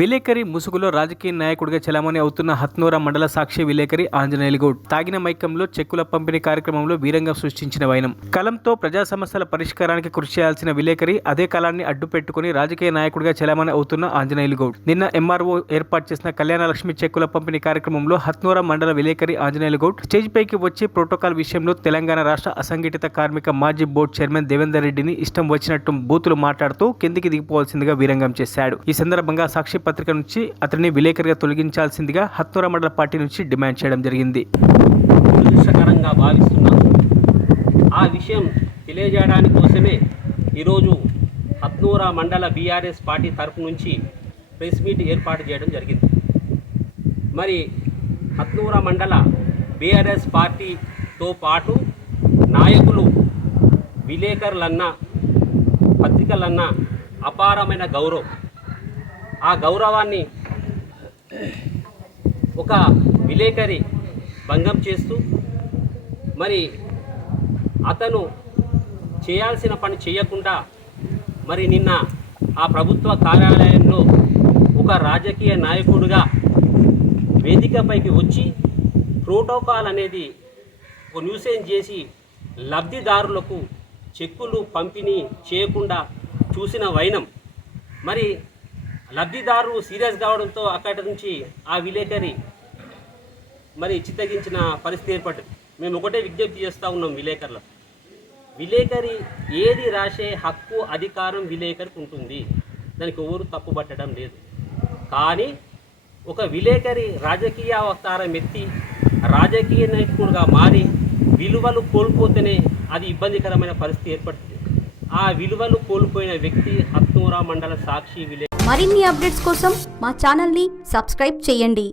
విలేకరి ముసుగులో రాజకీయ నాయకుడిగా చలామణి అవుతున్న హత్నూరా మండల సాక్షి విలేకరి ఆంజనేయులు గౌడ్ తాగిన మైకంలో చెక్కుల పంపిణీ కార్యక్రమంలో వీరంగం సృష్టించిన వైనం. కలంతో ప్రజా సమస్యల పరిష్కారానికి కృషి చేయాల్సిన విలేకరి అదే కళాన్ని అడ్డుపెట్టుకుని రాజకీయ నాయకుడిగా చలామణి అవుతున్న ఆంజనేయులు గౌడ్ నిన్న ఎంఆర్ఓ ఏర్పాటు చేసిన కళ్యాణలక్ష్మి చెక్కుల పంపిణీ కార్యక్రమంలో హత్నూరా మండల విలేకరి ఆంజనేయులు గౌడ్ స్టేజ్ పైకి వచ్చి ప్రోటోకాల్ విషయంలో తెలంగాణ రాష్ట్ర అసంఘటిత కార్మిక మాజీ బోర్డు చైర్మన్ దేవేందర్ రెడ్డిని ఇష్టం వచ్చినట్టు బూతులు మాట్లాడుతూ కిందికి దిగిపోవాల్సిందిగా వీరంగం చేశాడు. ఈ సందర్భంగా సాక్షి పత్రిక నుంచి అతన్ని విలేకరిగా తొలగించాల్సిందిగా హత్నూరా మండల పార్టీ నుంచి డిమాండ్ చేయడం జరిగింది. దురదృష్టకరంగా భావిస్తున్నాం. ఆ విషయం తెలియజేయడానికి కోసమే ఈరోజు హత్నూరా మండల బీఆర్ఎస్ పార్టీ తరఫు నుంచి ప్రెస్ మీట్ ఏర్పాటు చేయడం జరిగింది. మరి హత్నూరా మండల బీఆర్ఎస్ పార్టీతో పాటు నాయకులు విలేకరులన్నా పత్రికలన్నా అపారమైన గౌరవం. ఆ గౌరవాన్ని ఒక విలేకరి భంగం చేస్తూ మరి అతను చేయాల్సిన పని చేయకుండా మరి నిన్న ఆ ప్రభుత్వ కార్యాలయంలో ఒక రాజకీయ నాయకుడిగా వేదికపైకి వచ్చి ప్రోటోకాల్ అనేది ఒక న్యూసెన్స్ చేసి లబ్ధిదారులకు చెక్కులు పంపిణీ చేయకుండా చూసిన వైనం. మరి లబ్ధిదారు సీరియస్ కావడంతో అక్కడి నుంచి ఆ విలేకరి మరి చిత్తగించిన పరిస్థితి ఏర్పడింది. మేము ఒకటే విజ్ఞప్తి చేస్తూ ఉన్నాం విలేకరి ఏది రాసే హక్కు అధికారం విలేకరికి ఉంటుంది. దానికి ఎవరు తప్పుపట్టడం లేదు. కానీ ఒక విలేకరి రాజకీయ అవతారం ఎత్తి రాజకీయ నాయకుడిగా మారి విలువలు కోల్పోతేనే అది ఇబ్బందికరమైన పరిస్థితి ఏర్పడుతుంది. ఆ విలువలు కోల్పోయిన వ్యక్తి హత్నూరా మండల సాక్షి విలేకరి. మరిన్ని అప్డేట్స్ కోసం మా ఛానల్ని సబ్స్క్రైబ్ చేయండి.